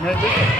Métela.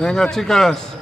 Venga, chicas.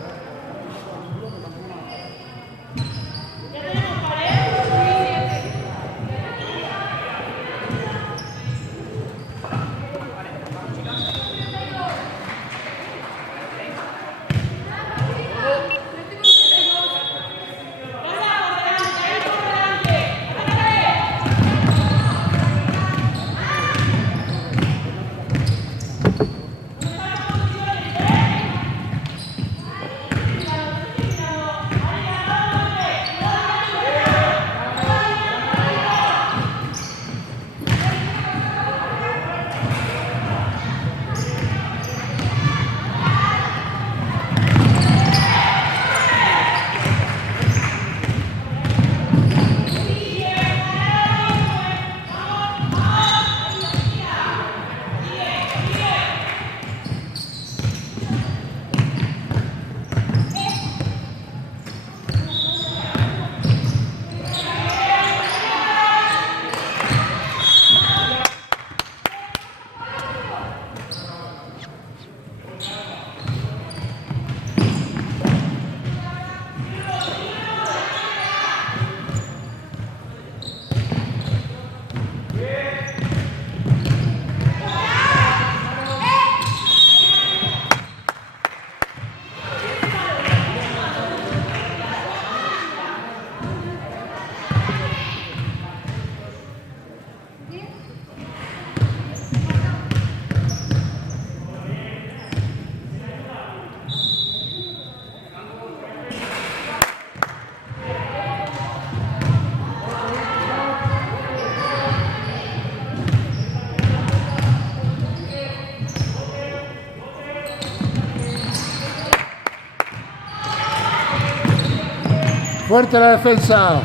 Fuerte la defensa.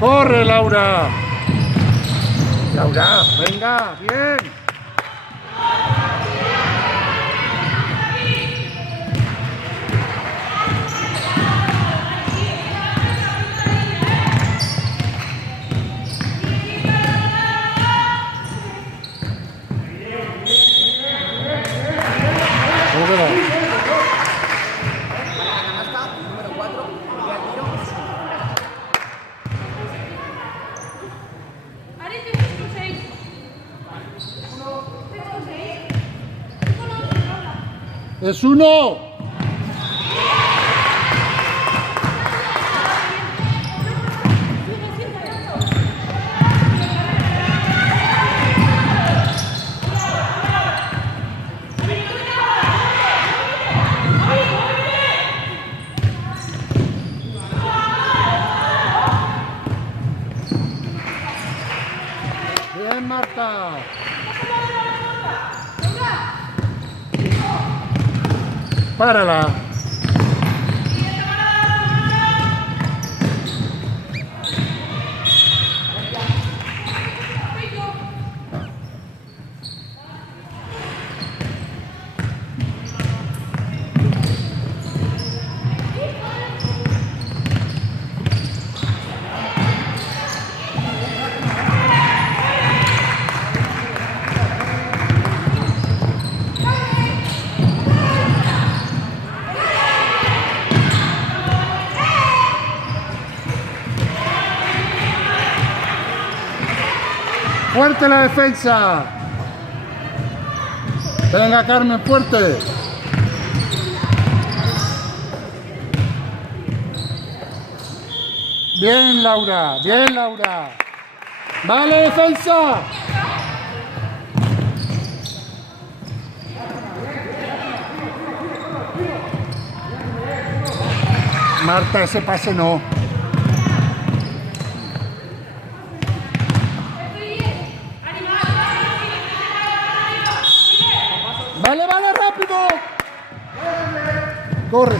¡Corre, Laura! Laura, venga, bien. ¿Cómo queda? ¡Es uno! Marta. Párala. Fuerte la defensa. Venga, Carmen, fuerte. Bien, Laura. Bien, Laura. Vale, defensa. Marta, ese pase no. Vale, vale, rápido. Corre.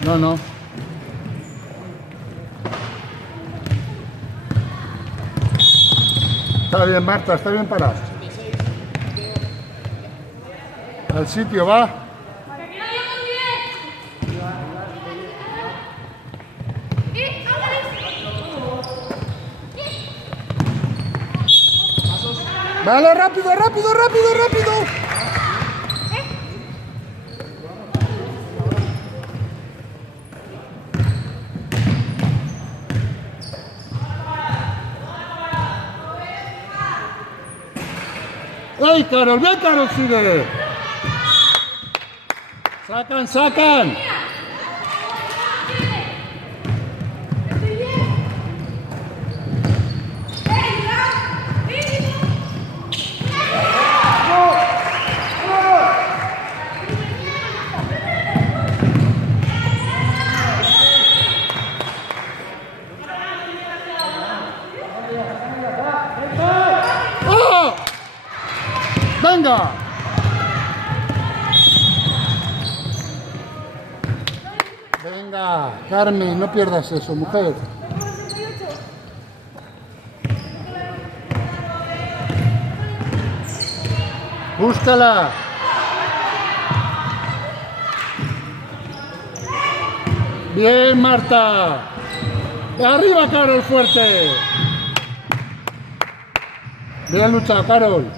No, no. Está bien, Marta, está bien parada. Al sitio, va. Vale, rápido, rápido, rápido, rápido. ¡Ey, Carol! ¡Bien, Carol! ¡Sigue! ¡Sacan, sacan! ¡Oh! ¡Venga! Venga, Carmen, no pierdas eso, mujer. Búscala. Bien, Marta. Arriba, Carol, fuerte. Bien luchado, Carol.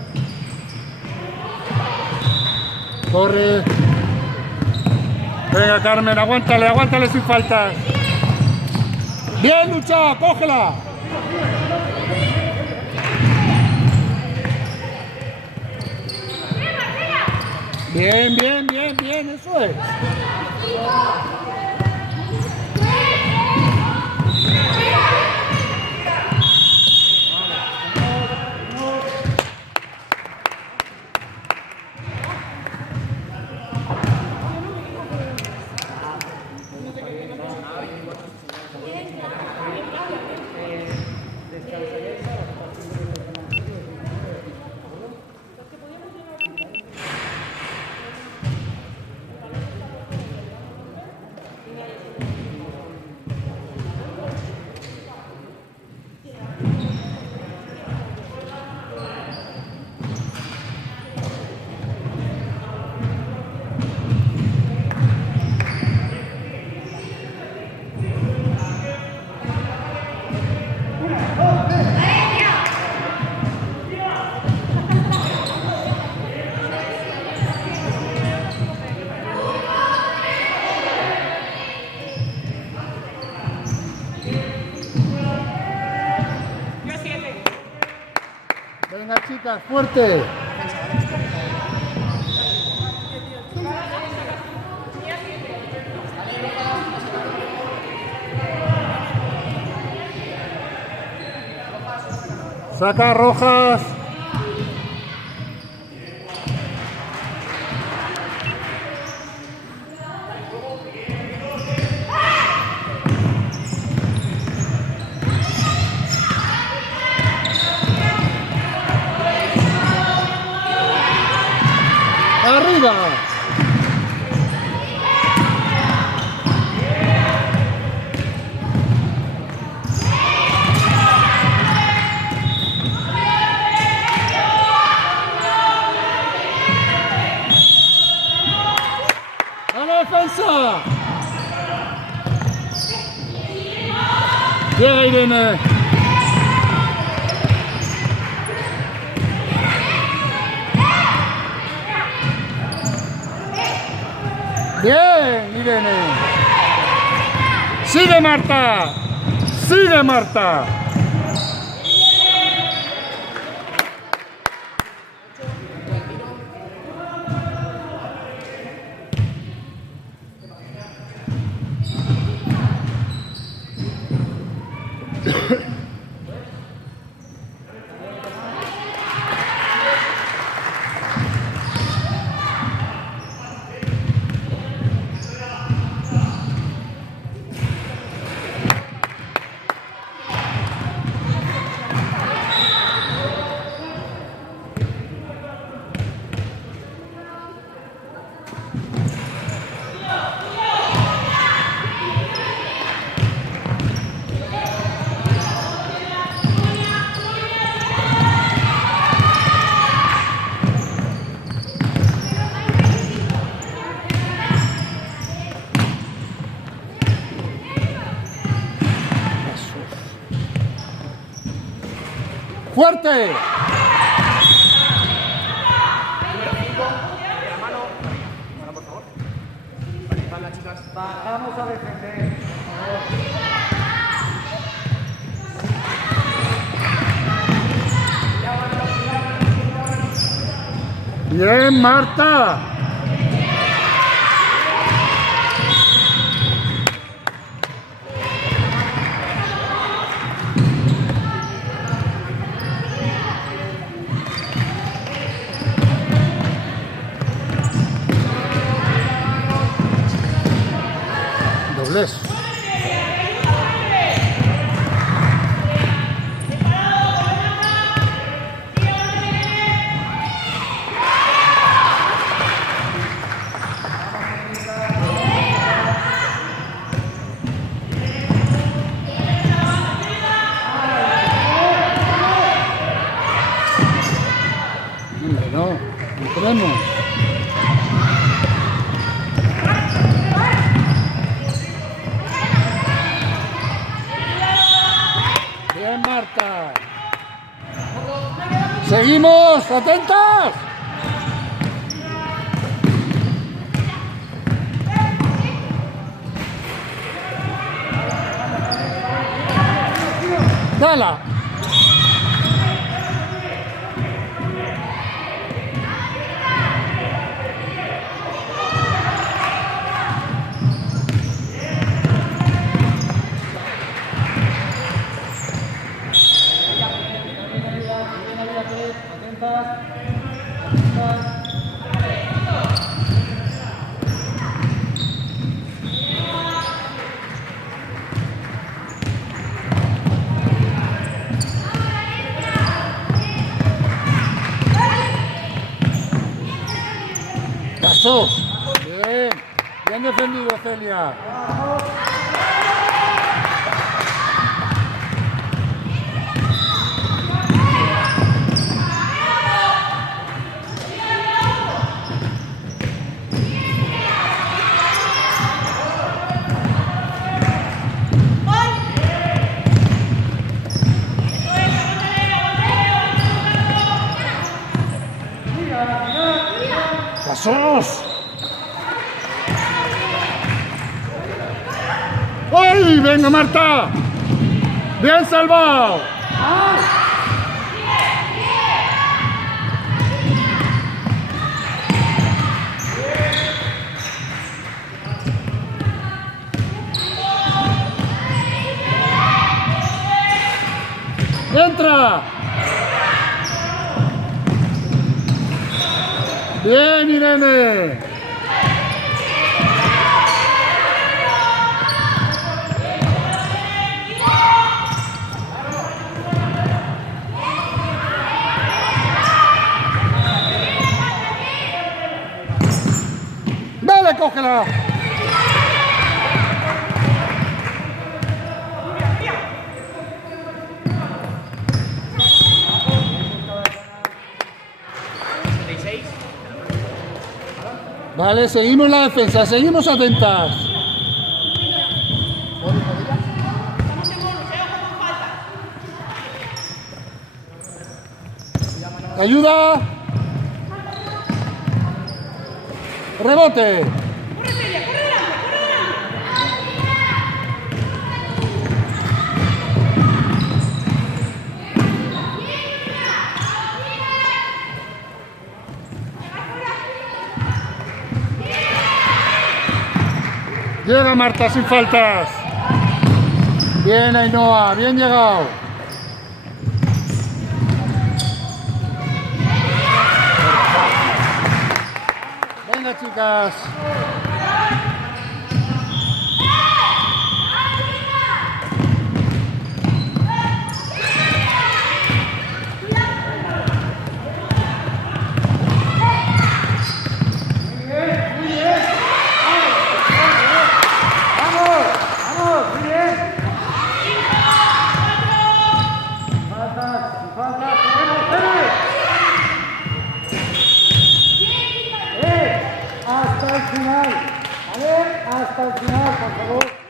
Corre. Venga, Carmen, aguántale, aguántale sin faltas. Bien luchado, cógela. Bien, bien, bien, bien, eso es. Venga, chicas, fuerte. Saca Rojas. Arriba. A la defensa. Llega Irene. Bien, Irene. Sigue Marta. Sigue Marta. ¡Fuerte! Bajamos a defender. Bien, Marta. Doblez. No, entremos. Bien, Marta. Seguimos, atentas. Dala. Pasos. Bien. Bien defendido, Celia. ¡Pasos! ¡Ay! ¡Venga, Marta! ¡Bien salvado! ¡Entra! ¡Bien, Irene! cógela. Vale, seguimos la defensa, seguimos atentas. Ayuda. Rebote. Llega Marta sin faltas. Bien, Ainhoa, bien llegado. Venga, chicas. Hasta el final, ¿vale? Hasta el final, por favor.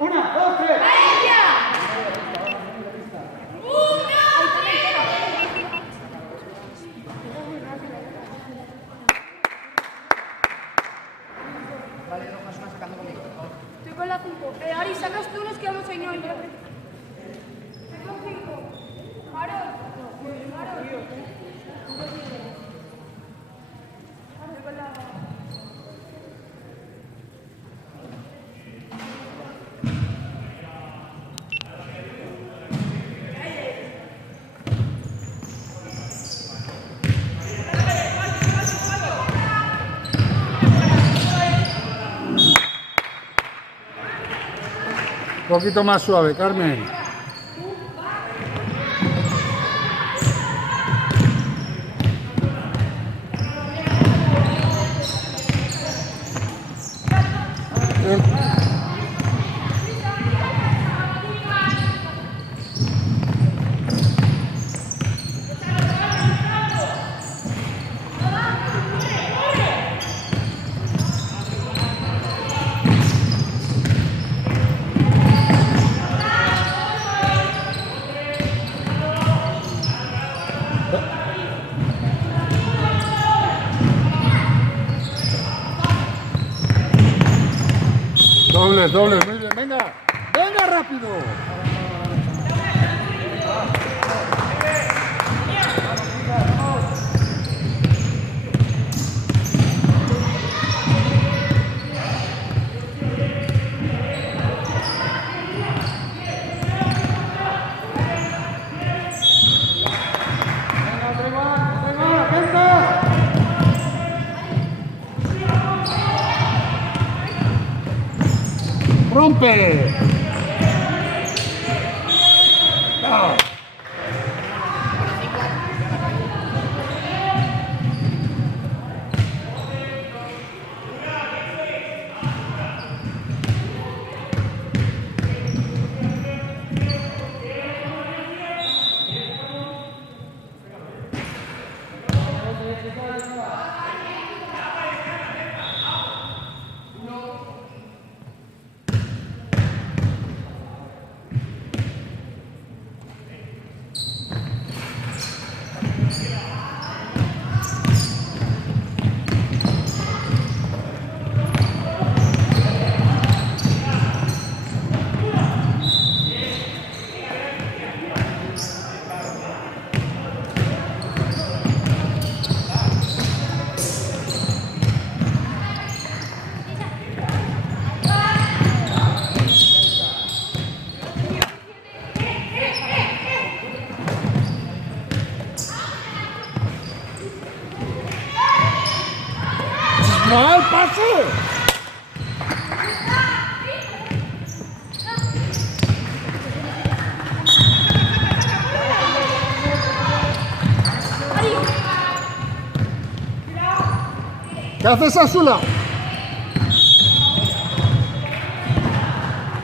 Una, dos, tres. Estoy con la 5. Ari, sacas tú, nos quedamos ahí. No, yo. Tengo 5. Harold. Estoy con la... Un poquito más suave, Carmen. Dobles, muy bien, venga, venga rápido. Rompe. Ah. ¿Qué haces, Asula?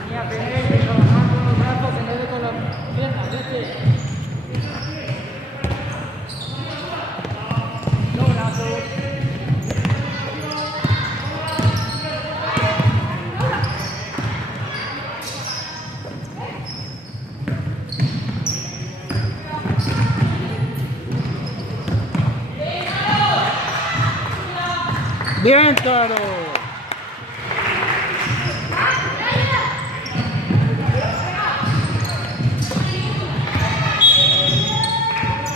Mira, tenéis que trabajar con los brazos en vez de con las piernas, ¿viste? Los brazos. Bien, Caro.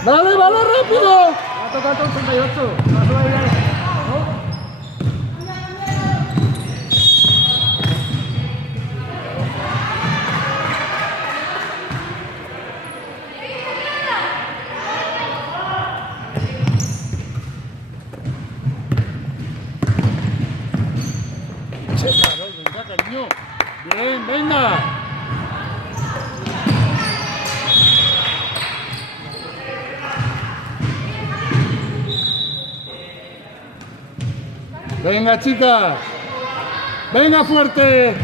Vale, vale, rápido. Va a tocar con 38. No se va a ir a... ¿no? Che, Carol, venga, cariño. Bien, venga. Venga, chicas. Venga, fuerte.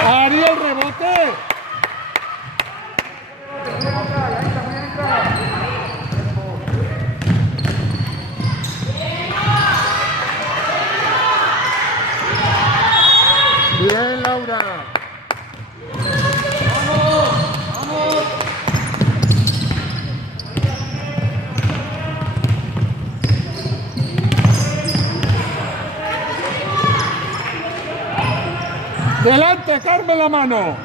Ari, el rebote. Bien, Laura. Delante, Carmen, la mano.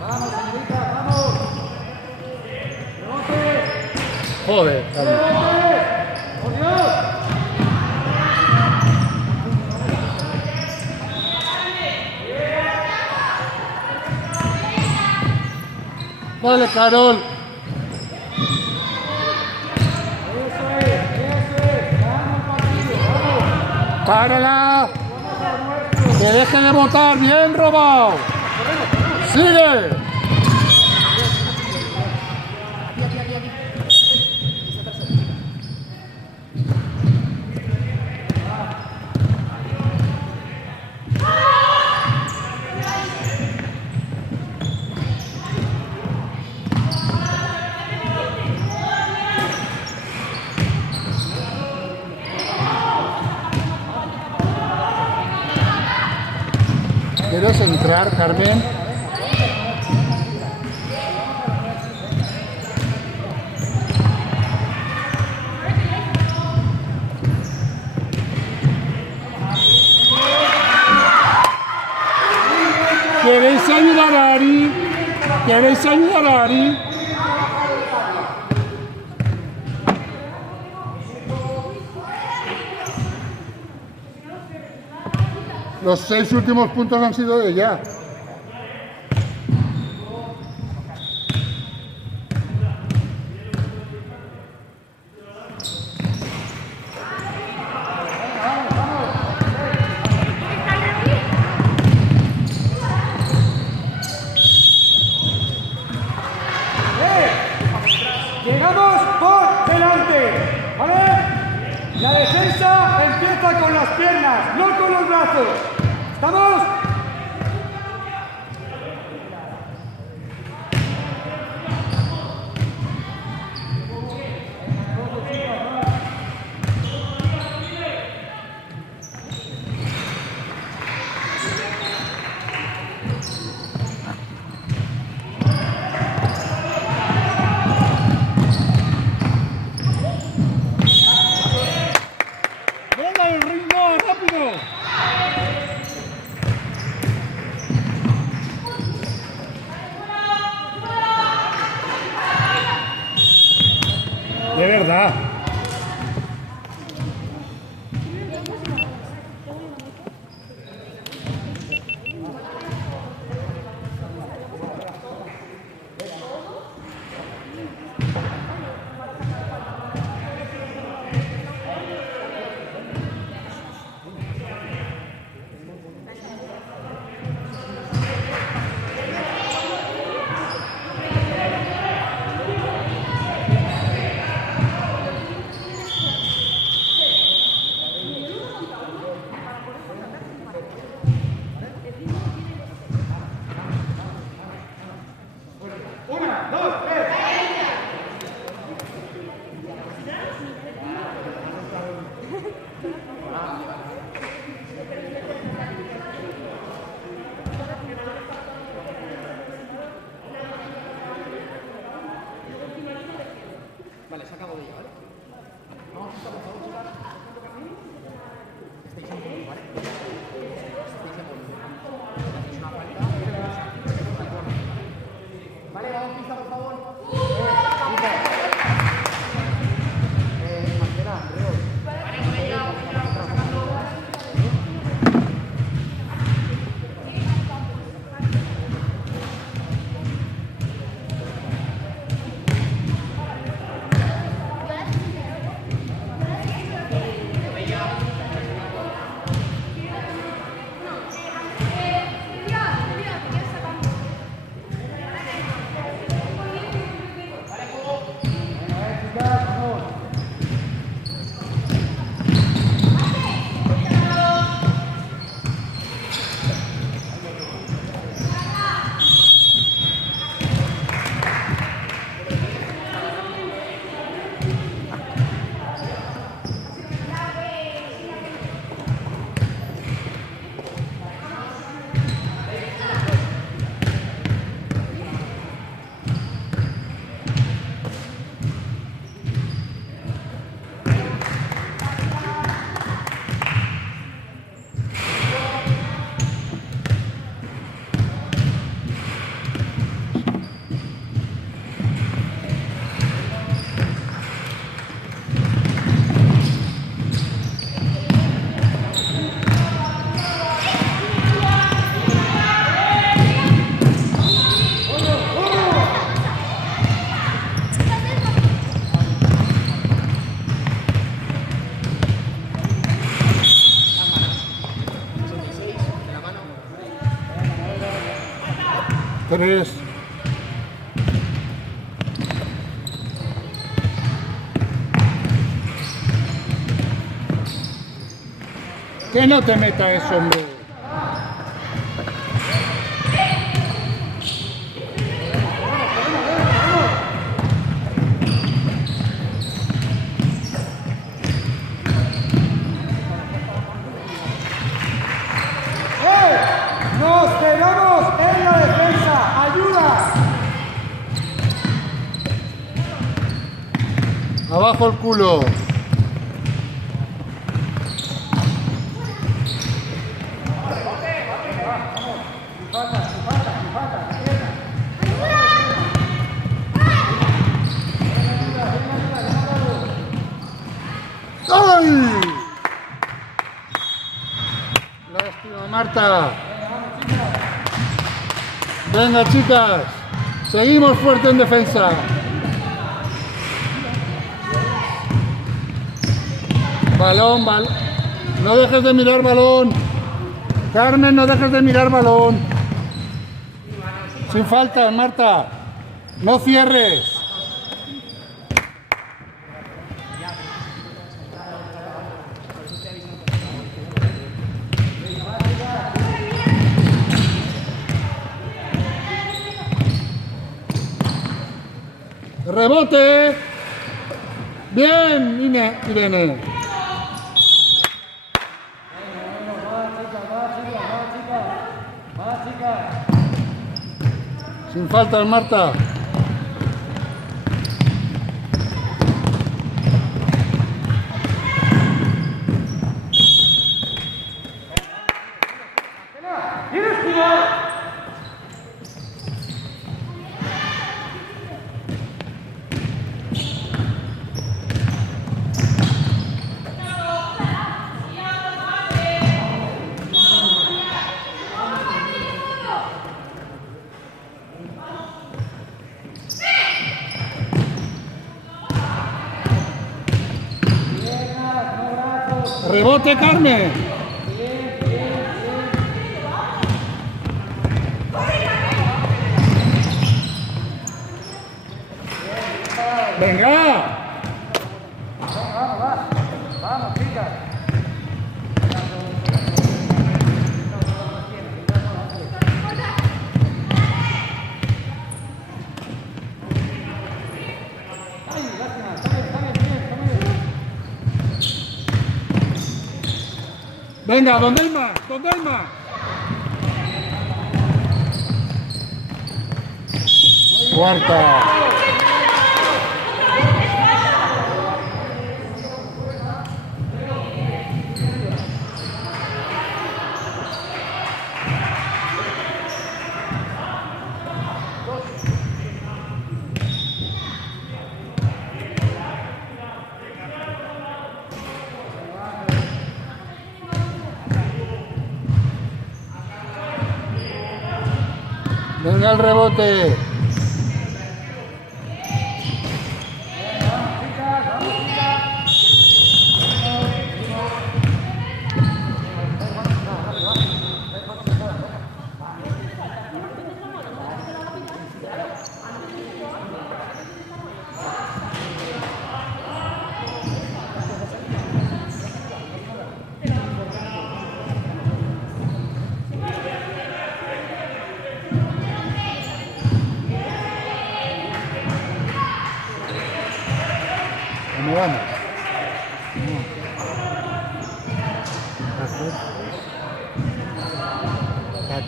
Vamos, señorita, vamos. Joder, Carmen. ¡Por Dios! Vale, Carol. Eso es. Vamos, partido, vamos. Párala. Vamos a nuestro. Que deje de votar. Bien, robado. Sigue. ¿Quieres entrar, Carmen? ¿Queréis ayudar a Ari? ¿Queréis ayudar a Ari? Los 6 últimos puntos han sido de ella. Llegamos por delante, ¿vale? La defensa empieza con las piernas, no con los brazos. ¿Estamos? 3. Que no te meta eso, hombre. Nos quedamos en la defensa. ¡Ayuda! Abajo el culo. ¡Ay! Lástima, Marta. Venga, chicas. Seguimos fuerte en defensa. Balón, balón. No dejes de mirar balón. Carmen, no dejes de mirar balón. Sin falta, Marta. No cierres. Rebote. Bien, Irene. Sin falta, Marta. Rebote, Carmen. Venga. Vamos, chicas. Venga, ¿dónde hay más? ¿Dónde hay más? Cuarta. Venga el rebote. ¿Cómo vamos?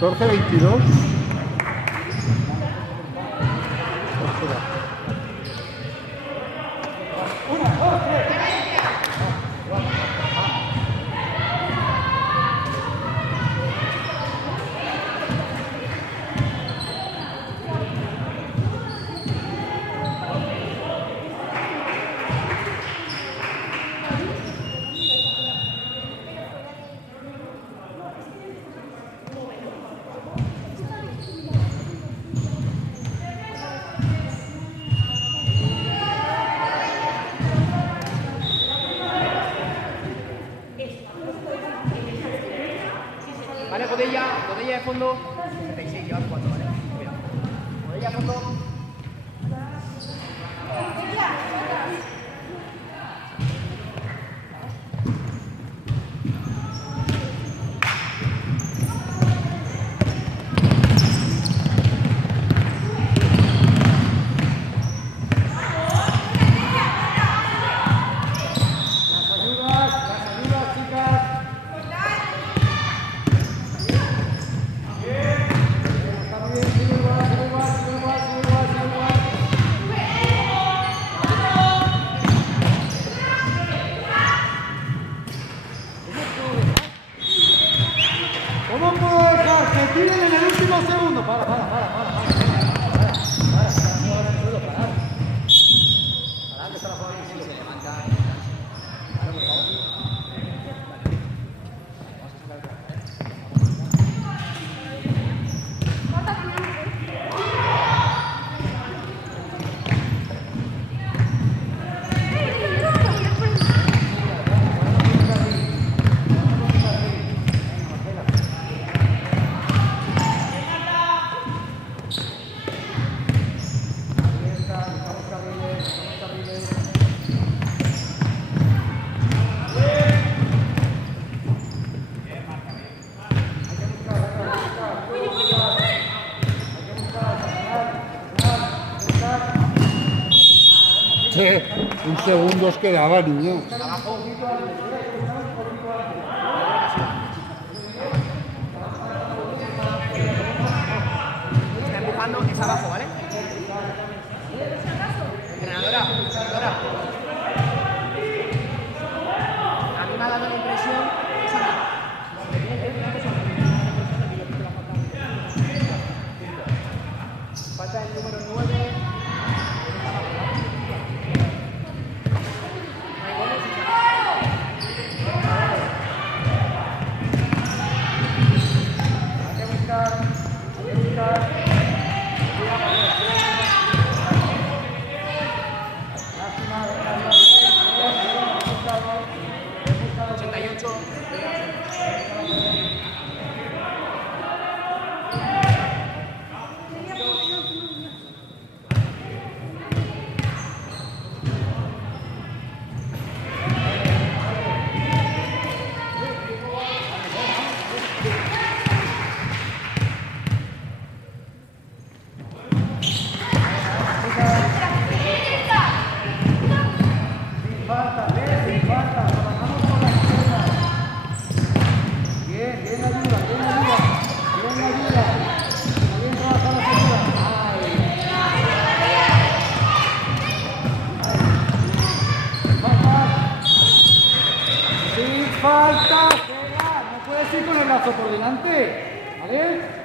14-22. Vale, botella de fondo. 76, llevas 4, ¿vale? Cuidado. ¿Cómo puedo dejar que tiren en el último segundo? Para. Un segundo os quedaba, niño. Está empujando, es abajo, ¿vale? Entrenadora. A mí me ha dado la impresión que es a mí. Falta el número 9. Falta, no puedes ir con el brazo por delante, ¿vale?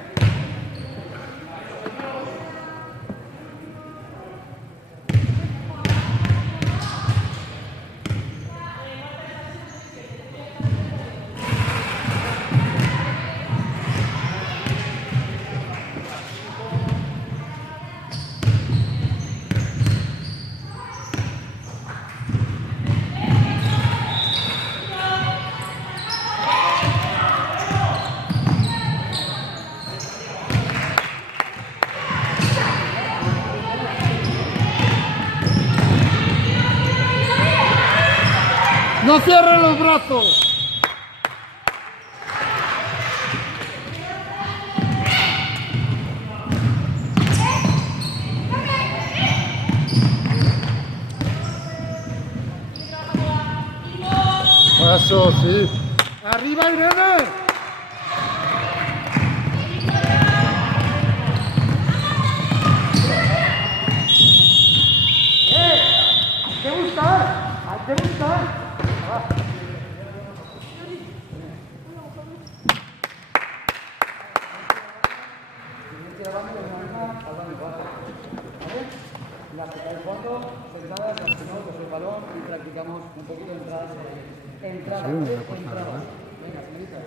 ¡No cierren los brazos! Paso, sí. ¡Arriba, Irene! Hazte gustar. La que está al fondo, sentadas, las que no, con el balón y practicamos un poquito entradas. Entradas. Venga, señorita.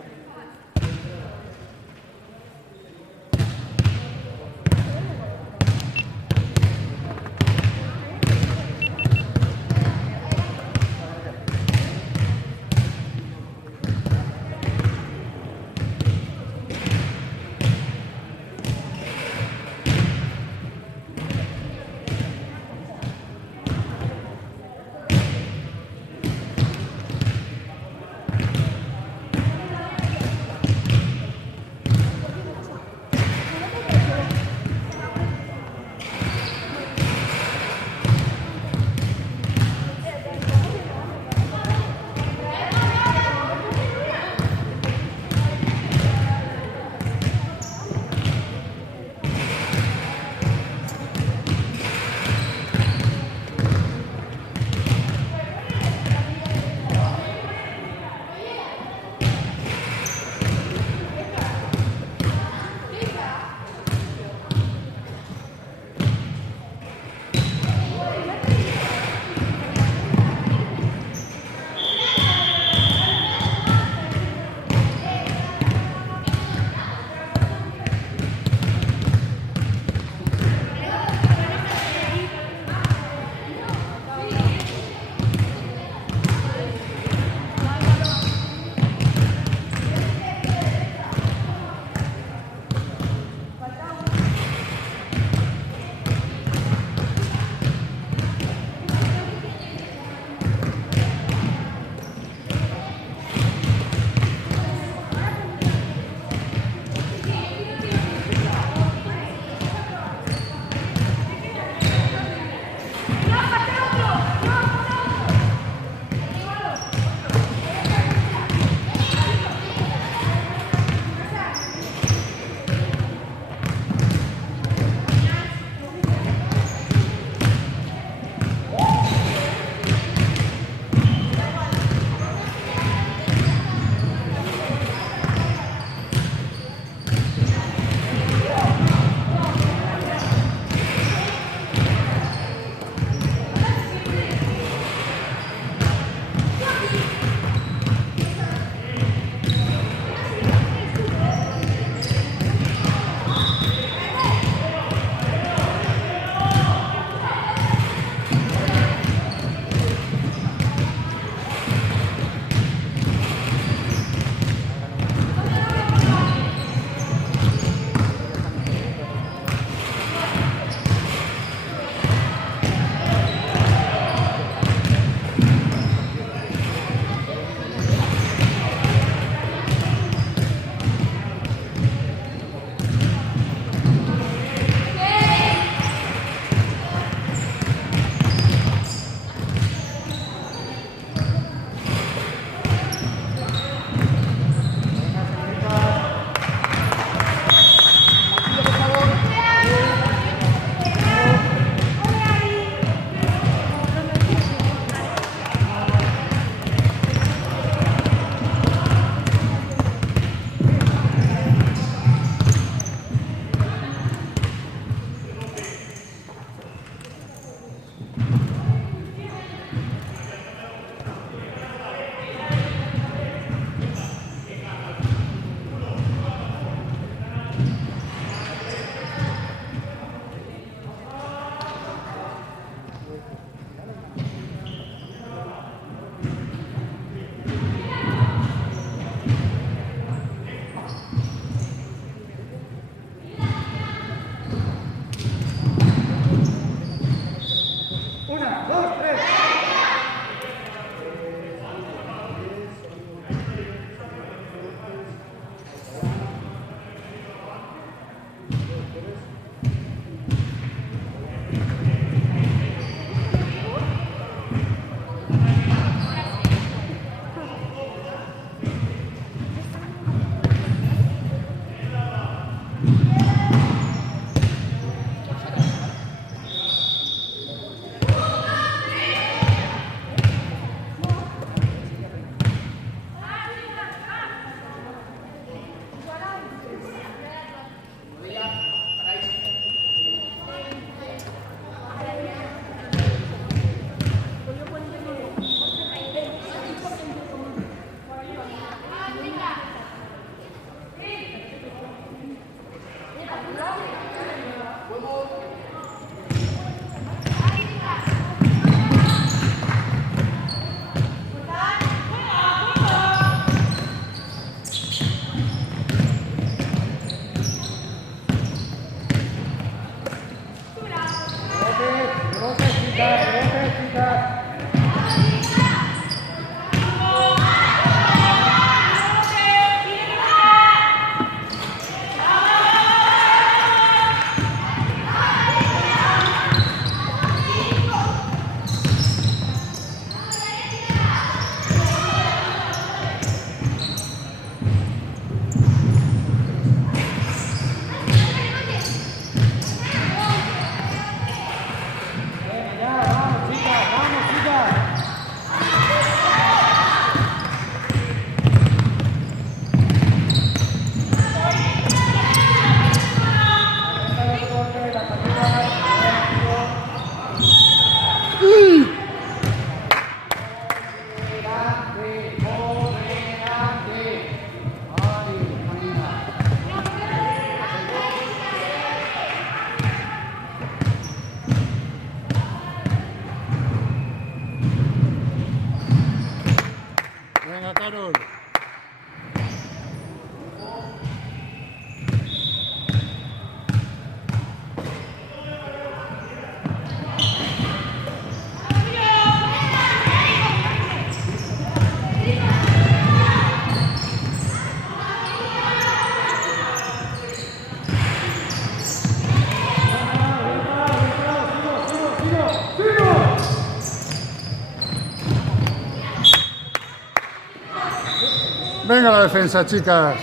Venga la defensa, chicas.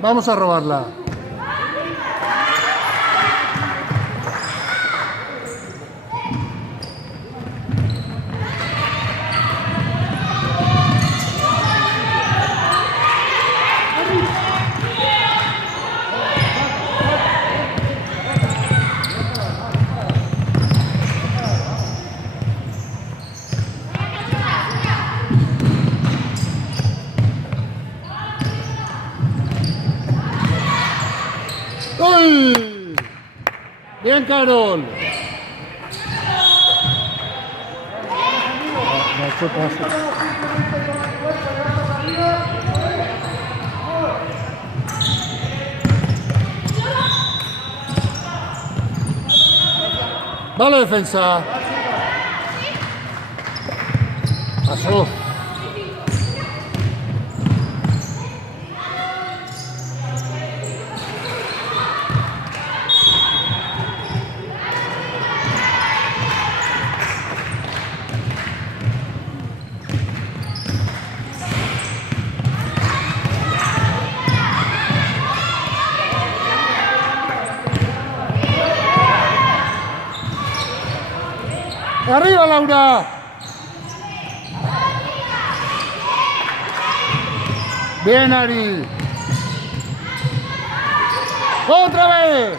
Vamos a robarla. ¡Uy! Bien, Carol. Vale, defensa. Pasó. ¡Arriba, Laura! Bien, Ari. ¡Otra vez!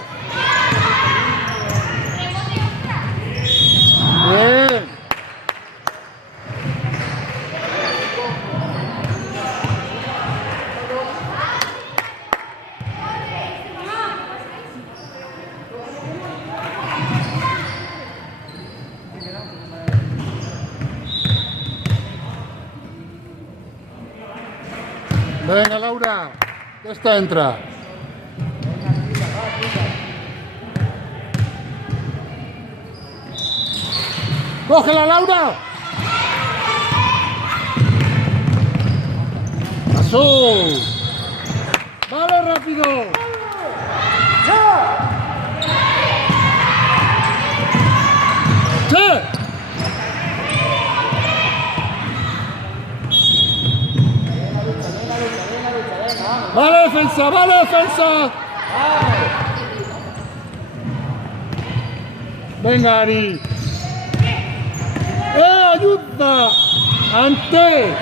Bien. Venga, Laura, esta entra. ¡Cógela, Laura! ¡Pasó! ¡Vale, rápido! ¡Sí! ¡Vale, defensa! ¡Vale, defensa! Venga, Ari. ¡Ayuda! ¡Ante!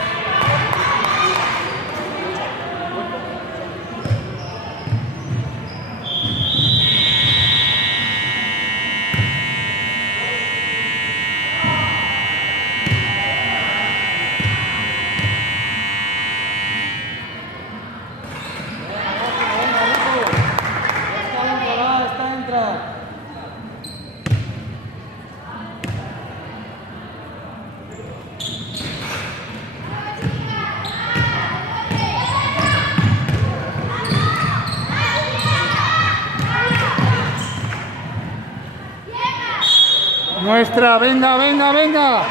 Nuestra, venga, venga, venga.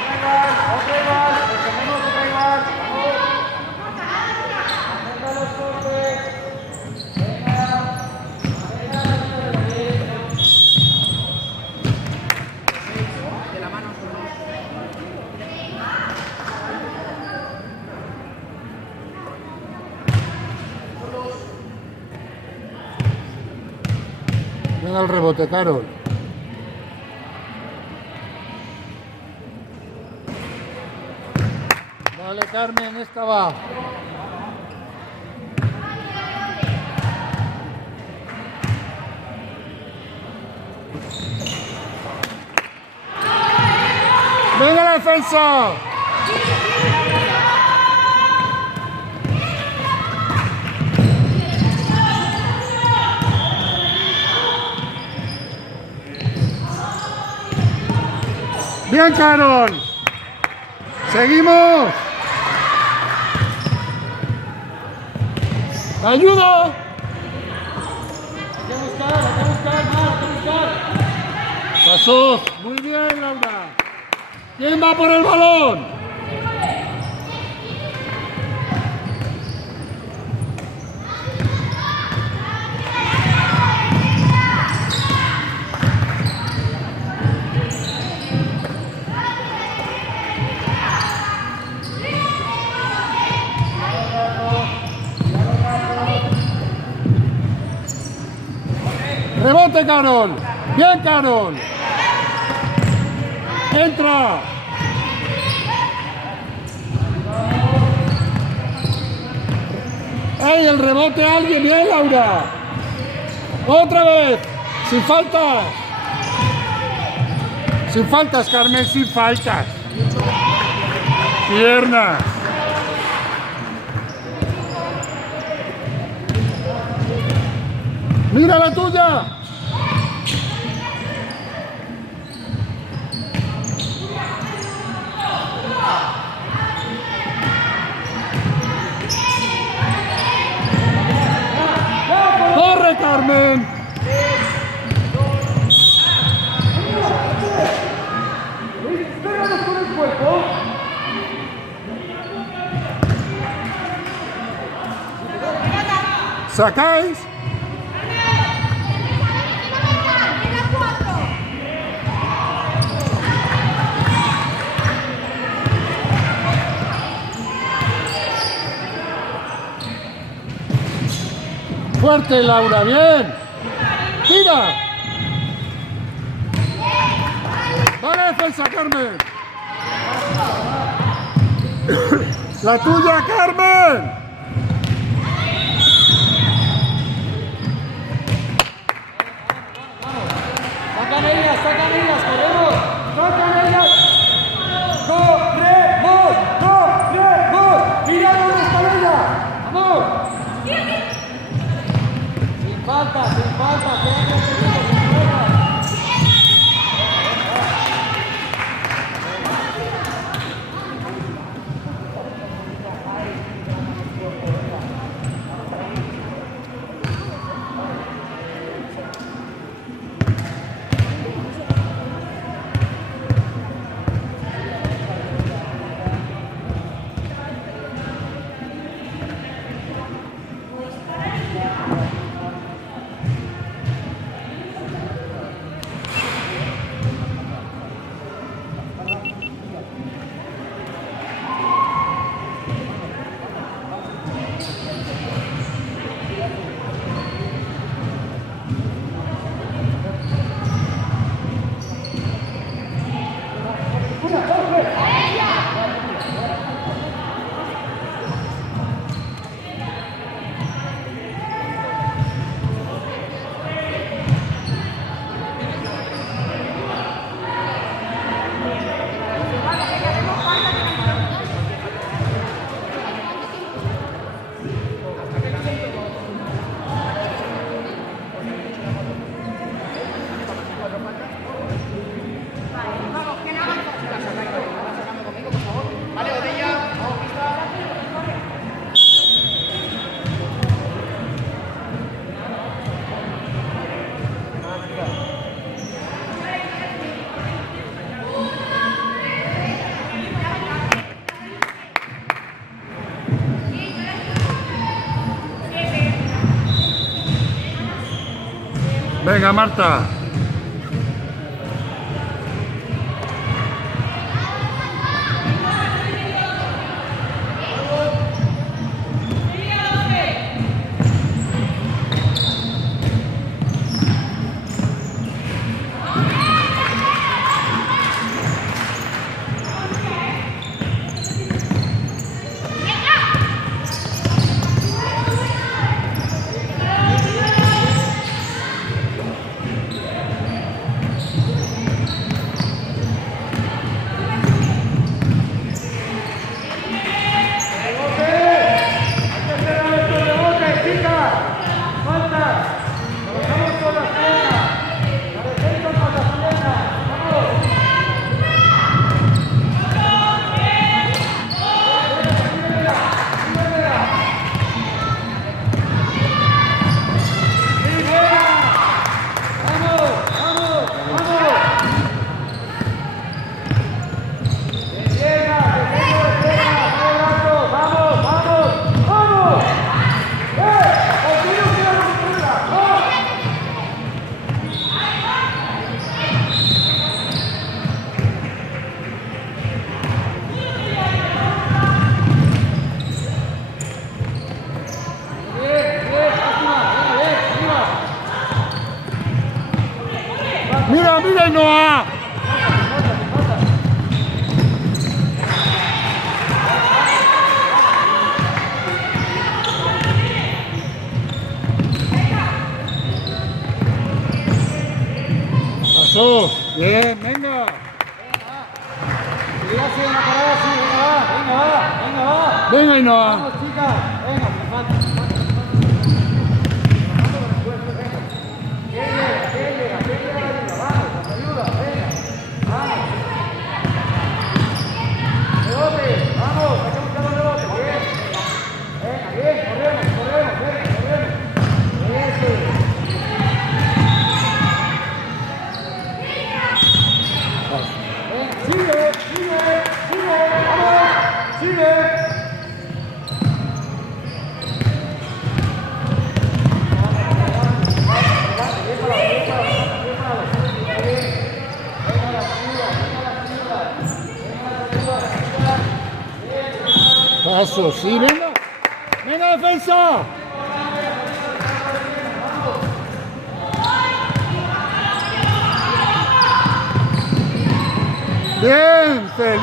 Venga el rebote, Carol. Vale, Carmen, esta va. ¡Venga la defensa! ¡Bien, Carol! ¡Seguimos! ¡Ayuda! Hay que buscar, más, hay que buscar. Pasó. Muy bien, Laura. ¿Quién va por el balón? Vale, Carol. Bien, Carol. Entra. ¡Ey, el rebote a alguien! ¡Bien, Laura! ¡Otra vez! ¡Sin faltas! ¡Sin faltas, Carmen! ¡Sin faltas! ¡Piernas! ¡Mira la tuya! ¡Corre, Carmen! ¿Sacáis? Fuerte, Laura, bien. Tira. Vale, defensa, Carmen. La tuya, Carmen. Sacan ellas, corremos. Sacan ellas. ¡Corremos! ¡Corremos! ¡Mira dónde está ella! ¡Vamos! Sin falta, sin falta. Quédate sin falta. Venga, Marta. Mira, mira, Ainhoa. Pasó. Bien, venga. Y así en la parada, sí, venga, va. Venga, Ainhoa. Vamos, chicas, venga, me falta. ¿Quién llega? Vamos, nos ayuda, venga. Vamos. Rebote, vamos, hay que buscar un rebote, bien. Venga, bien, corremos, venga. Eso. Sigue, vamos, sigue. Paso, sí, venga. Venga, defensa. Bien, Fel.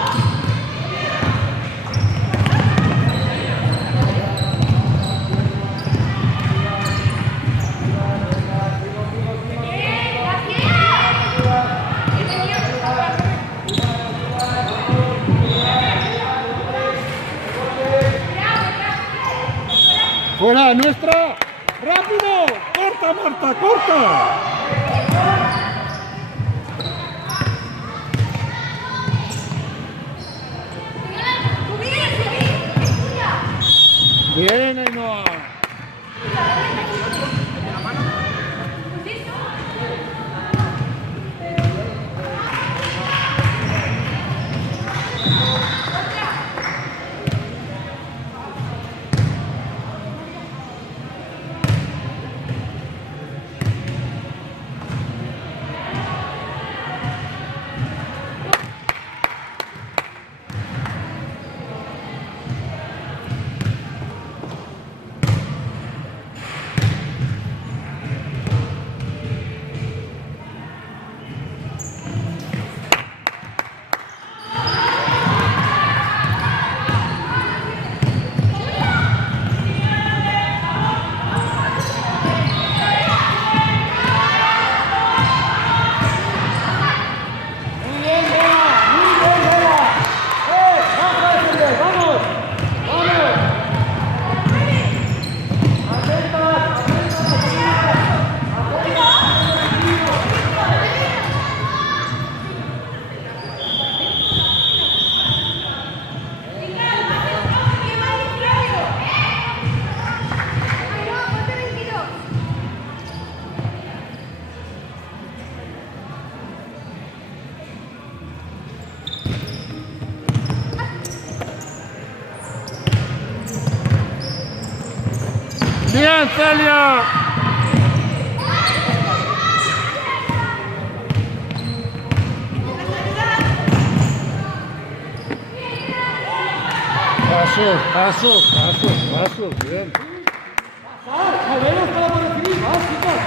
Fuera, nuestra. ¡Rápido! ¡Corta, Marta, corta! Bien, Ainhoa. Bien, Celia. Pasos, bien. Jalemos para por definir, va, chicas,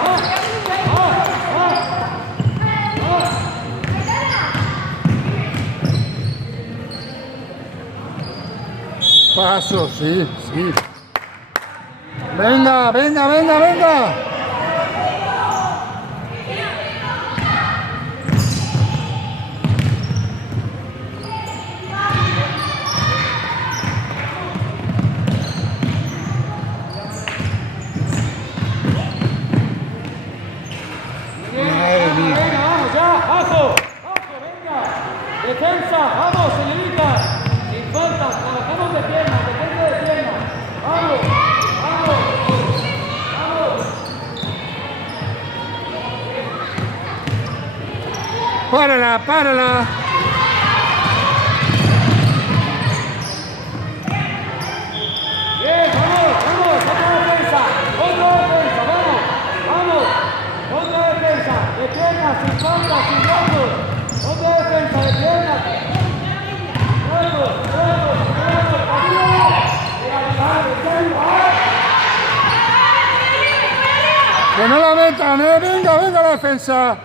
Pasos, sí. Venga. Madre mía. venga, vamos ya, bajo, venga. Defensa, vamos, señorita. Sin falta, trabajamos de pierna, defensa de pierna. Vamos. Párala. Bien, vamos, otra defensa, vamos. Otra defensa, de piernas, sin falta, sin brazos. Otra defensa, de piernas. Que no la metan, venga la defensa.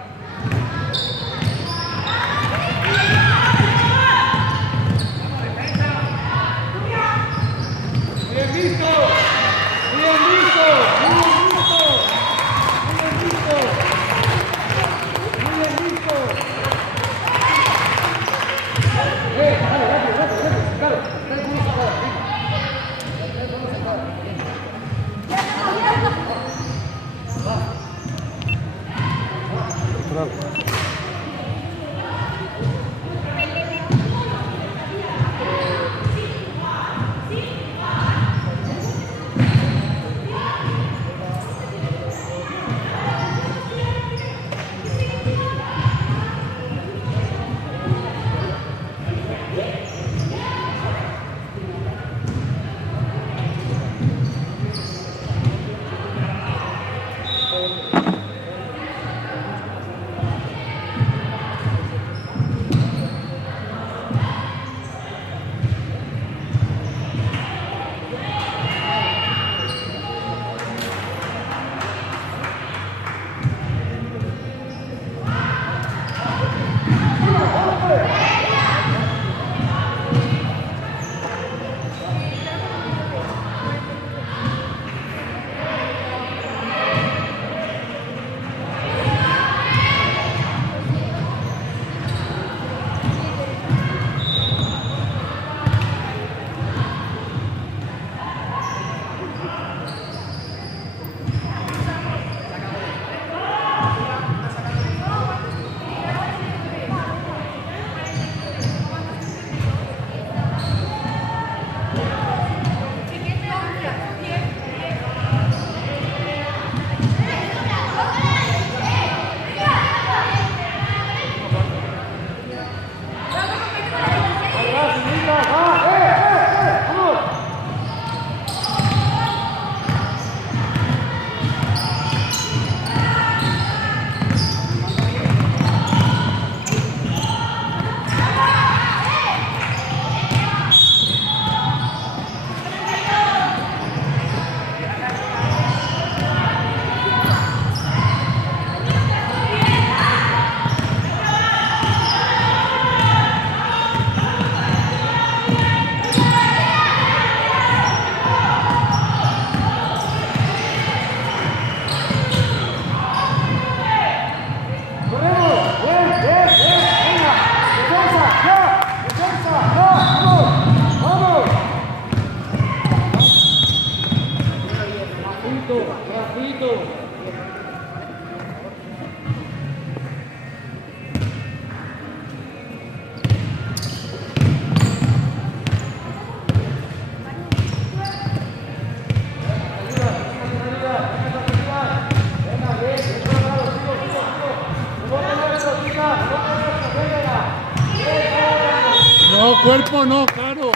No, cuerpo no, claro.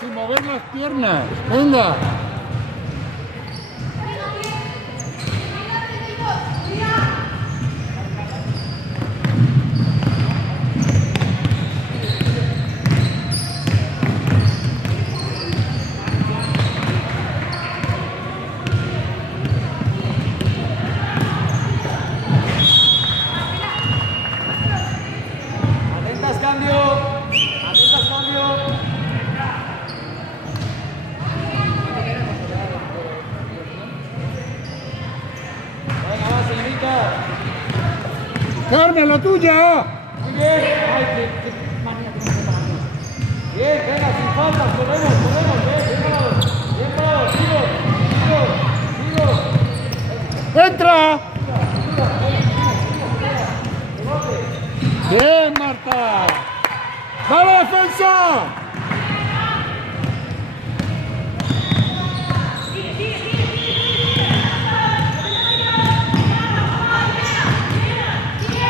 Sin mover las piernas. Venga. Atentas, cambio. Atentas, cambio. Venga, va, señorita. Carmen, la tuya. Muy bien. Ay, qué manía tienes de manía. Bien, venga, sin faltas, corremos, bien parados. Bien parados, sigo. ¡Entra! Bien, Marta. ¡Vale, defensa!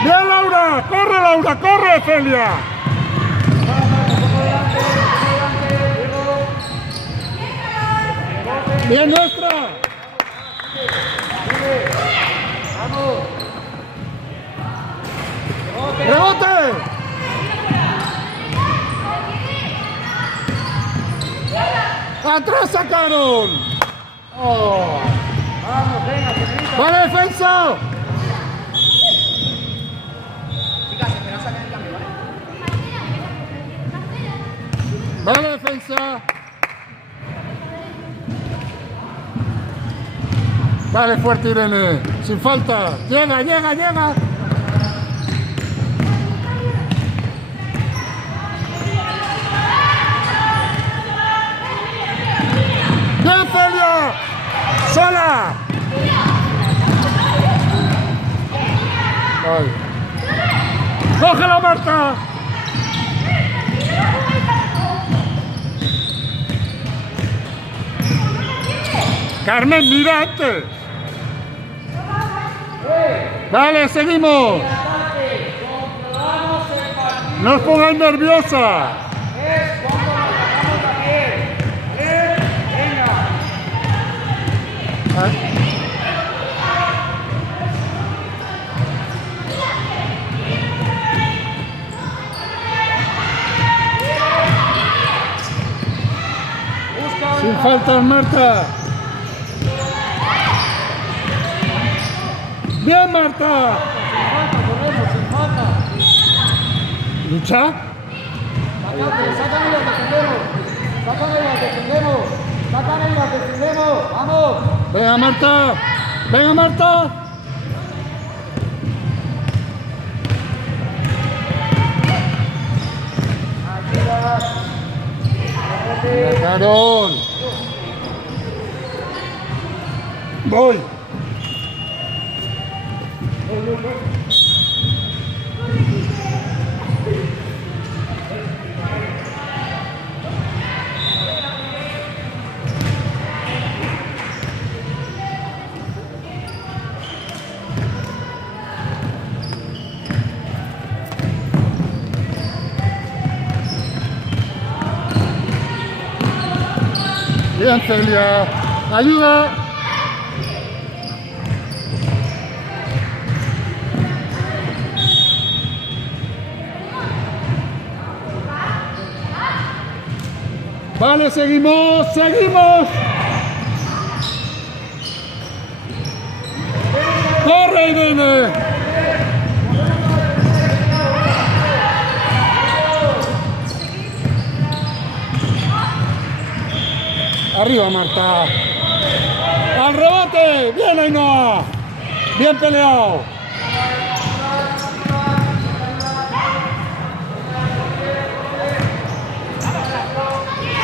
¡Bien, Laura! ¡Corre, Celia! ¡Bien, nuestra! ¡Rebote! ¡Atrás sacaron! Oh. Vamos, venga, señorita. ¡Vale, defensa! Chicas, espera, saquen el cambio, ¿vale? ¡Vale, defensa! Vale, fuerte, Irene. Sin falta. Llega. ¡Bien, Celia! ¡Sola! Vale. ¡Cógela, Marta! Carmen, mira antes. Vale, seguimos. No os pongáis nerviosa. Sin faltas, Marta. Bien, Marta. Lucha. Sácame y las defendemos. Sácame y las defendemos. Sácame y las defendemos. Vamos. Venga, Marta. Venga, Marta. Venga, Carol. Voy. Bien, Celia. Ayuda. Vale, seguimos, seguimos. Corre, Irene. Arriba, Marta. Al rebote. Bien, Ainhoa. Bien peleado.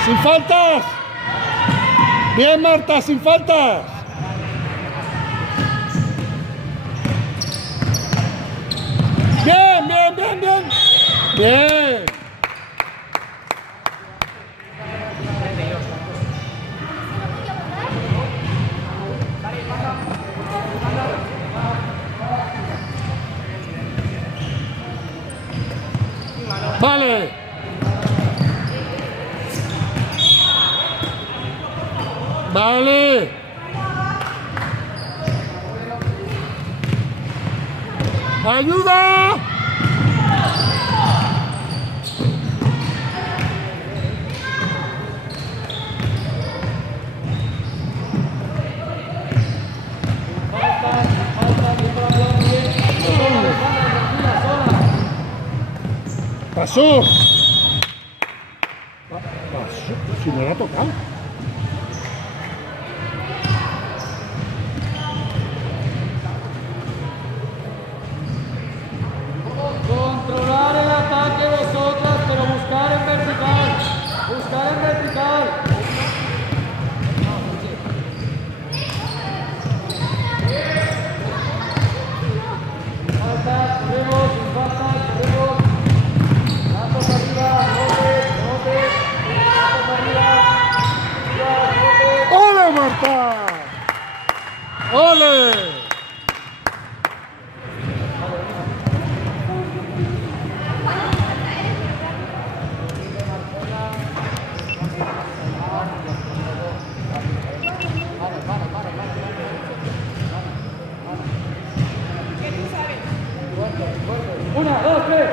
Sin faltas. Bien, Marta, sin faltas. Bien, bien, bien, bien. Bien. Vale. Vale. ¡Ayuda! Pasó. Pasó. Si me la ha tocado. Controlar el ataque vosotras, pero buscar en vertical. Buscar en vertical. Faltas, corremos, sin faltas, corremos. Brazos arriba, botes, botes. Brazos arriba. Botes. ¡Ole, Marta! ¡Ole! Una, dos, tres.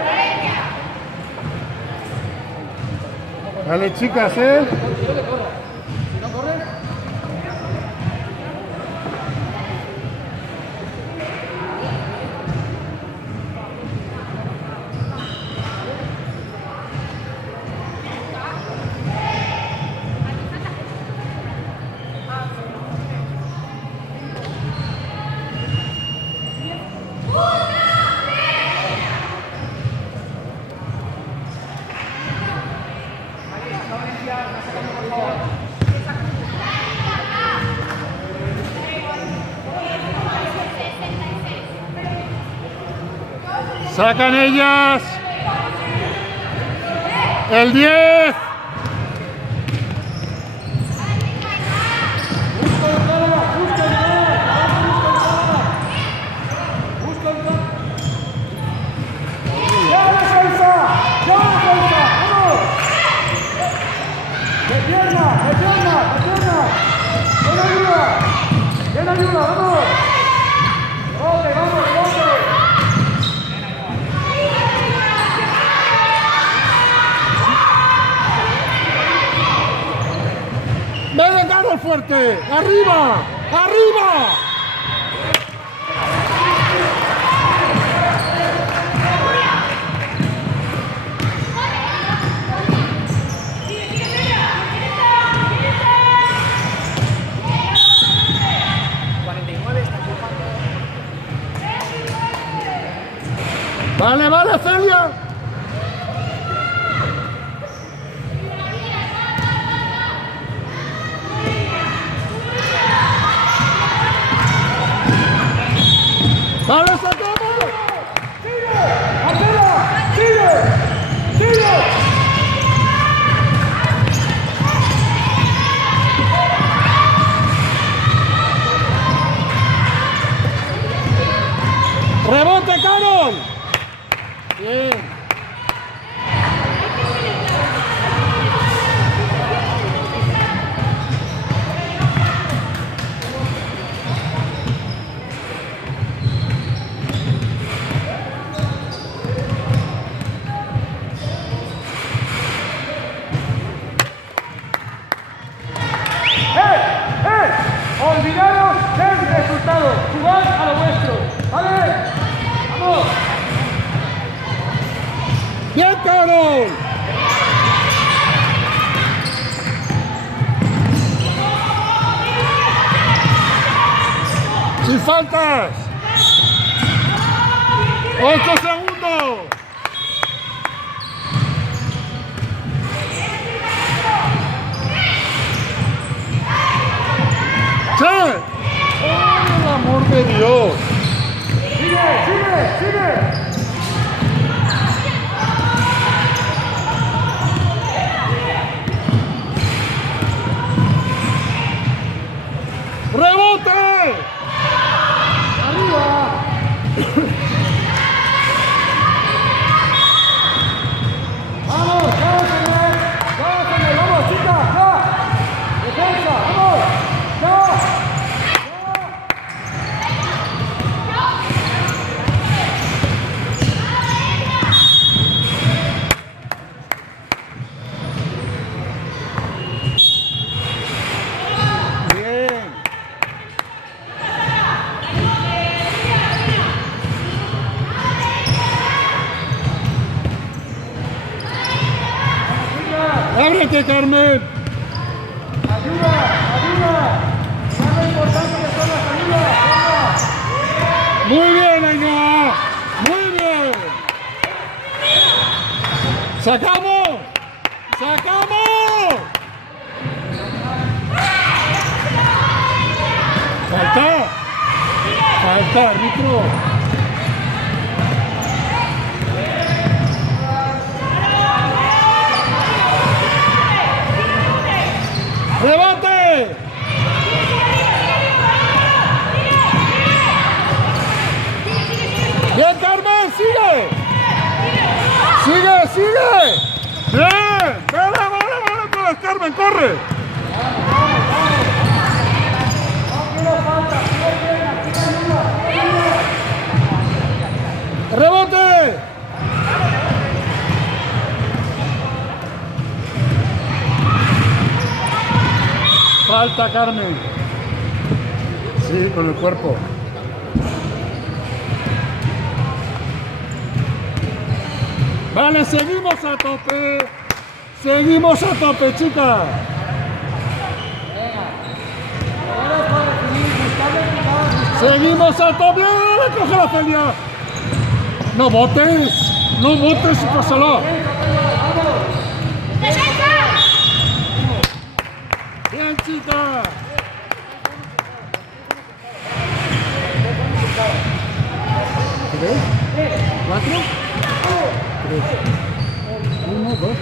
Dale, chicas, ¿eh? Si no corre. Sacan ellas. El 10. ¡Ven, Carol, fuerte! ¡Arriba! ¡Arriba! Vale, vale, Celia. ¡Vale, sacamos! ¡Sigue! ¡Apela! ¡Sigue! ¡Sigue! ¡Rebote, Carol! Bien. Olvidaros del resultado, jugad a lo vuestro, ¿vale? ¡Vamos! ¡Bien, Carol! ¡Sin faltas! 8 segundos. ¡Sí! ¡Oh, el amor de Dios! ¡Sigue, sigue, sigue! ¡Rebote! ¡Arriba! ¡Vamos, vamos, chicas! ¡Ya! ¡Defensa! ¡Vamos! ¡Ya! Bien. ¡Ábrete, Carmen! ¡Ayuda! ¡Ayuda! ¡Más lo importante que son las ayudas! ¡Venga! ¡Muy bien, Ainhoa! ¡Muy bien! ¡Sacamos! ¡Sacamos! ¡Falta! ¡Falta, árbitro! ¡Rebote! ¡Bien, Carmen! ¡Sigue! ¡Sigue, sigue! ¡Bien! ¡Vale, vale, vale! ¡Carmen, corre! ¡Rebote! Falta, Carmen. Sí, con el cuerpo. Vale, seguimos a tope. Seguimos a tope, chicas. Seguimos a tope. ¡Dale, coge la Celia! No botes. No botes y pásala. Bien, chicas. ¿Qué ves? ¿4? 3. 1, 2, 3.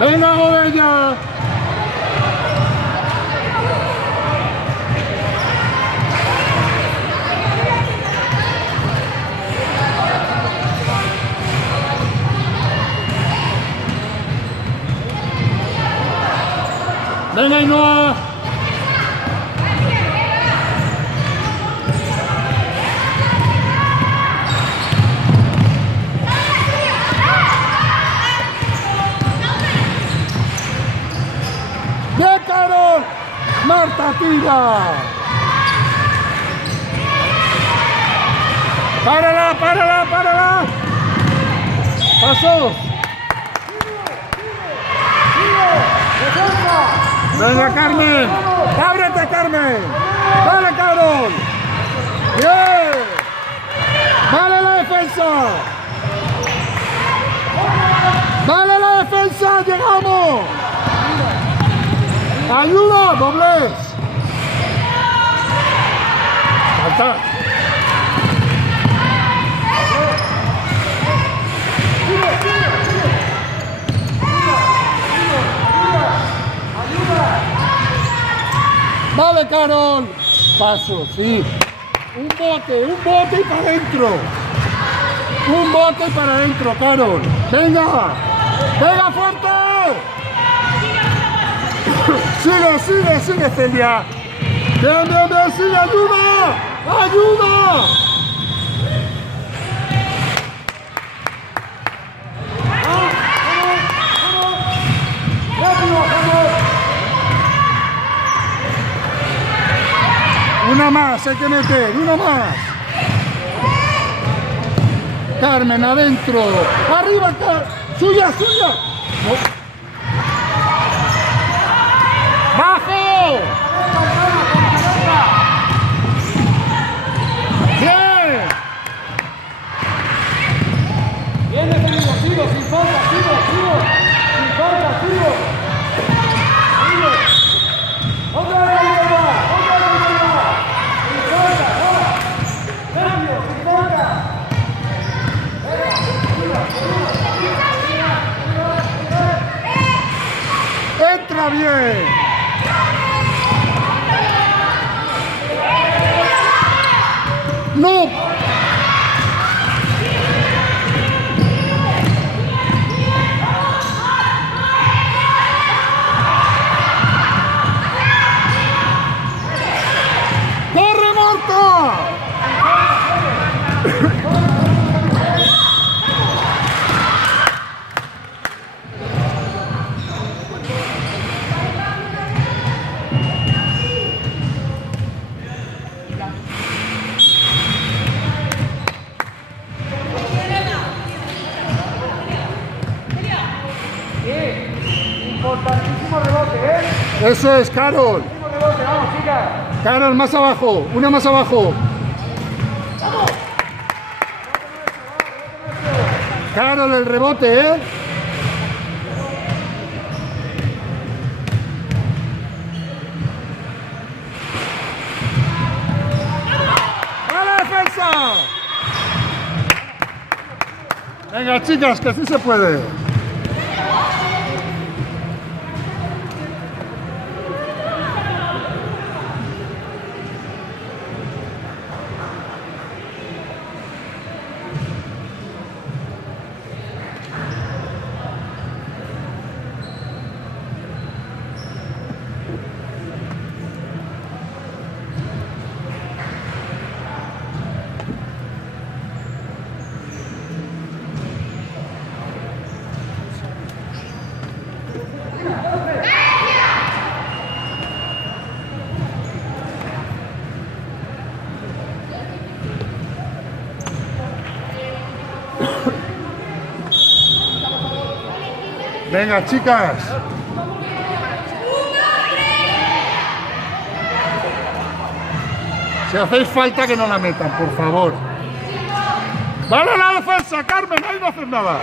¡Venga, Godella! ¡Venga, Ainhoa! ¡Bien, Carol! ¡Marta, tira! ¡Párala, párala, párala! ¡Pasos! ¡Venga, Carmen! ¡Ábrete, Carmen! ¡Dale, Carol! ¡Bien! ¡Vale la defensa! ¡Vale la defensa! ¡Llegamos! ¡Ayuda! ¡Doblez! ¡Salta! ¡Vale, Carol! Paso, sí. Un bote y para adentro. Un bote y para adentro, Carol. ¡Venga! ¡Venga, fuerte! ¡Sigue, sigue, sigue, Celia! ¡Bien, bien, bien! ¡Sigue! ¡Ayuda! ¡Ayuda! Una más, hay que meter, una más. Carmen, adentro. ¡Arriba, suya, suya! No. ¡Bajo! ¡Bien! Bien defendido, sigo, sin falta, sigo, sigo. Sin falta, sigo. Sigo. ¡Otra vez, Ainhoa! ¡Otra vez, Ainhoa! Sin falta, va. Cambio, sin falta. ¡Entra bien! ¡No! ¡Corre, Marta! Importantísimo rebote, ¿eh? Eso es, Carol. Importantísimo rebote, vamos, chicas. Carol, más abajo. Una más abajo. Carol, el rebote, ¿eh? ¡Vale, defensa! Venga, chicas, que sí se puede. Venga, chicas. Si hacéis falta que no la metan, por favor. ¡Vale la defensa, Carmen! Ahí no haces nada.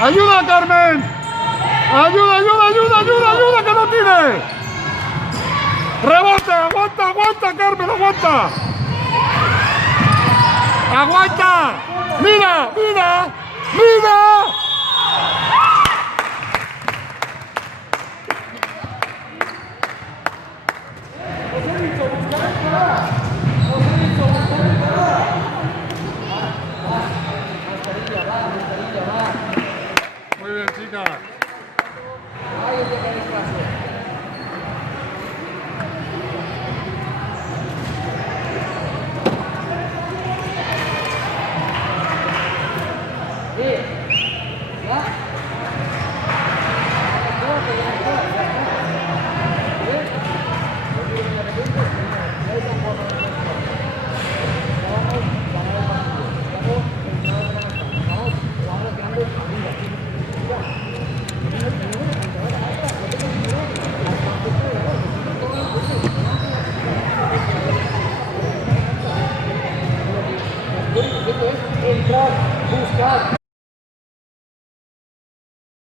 ¡Ayuda, Carmen! ¡Ayuda, ayuda, ayuda, ayuda, ayuda, que no tire! ¡Rebote! ¡Aguanta, aguanta, Carmen, aguanta! ¡Aguanta! ¡Mira, mira! ¡Mira! Muy bien, chicas.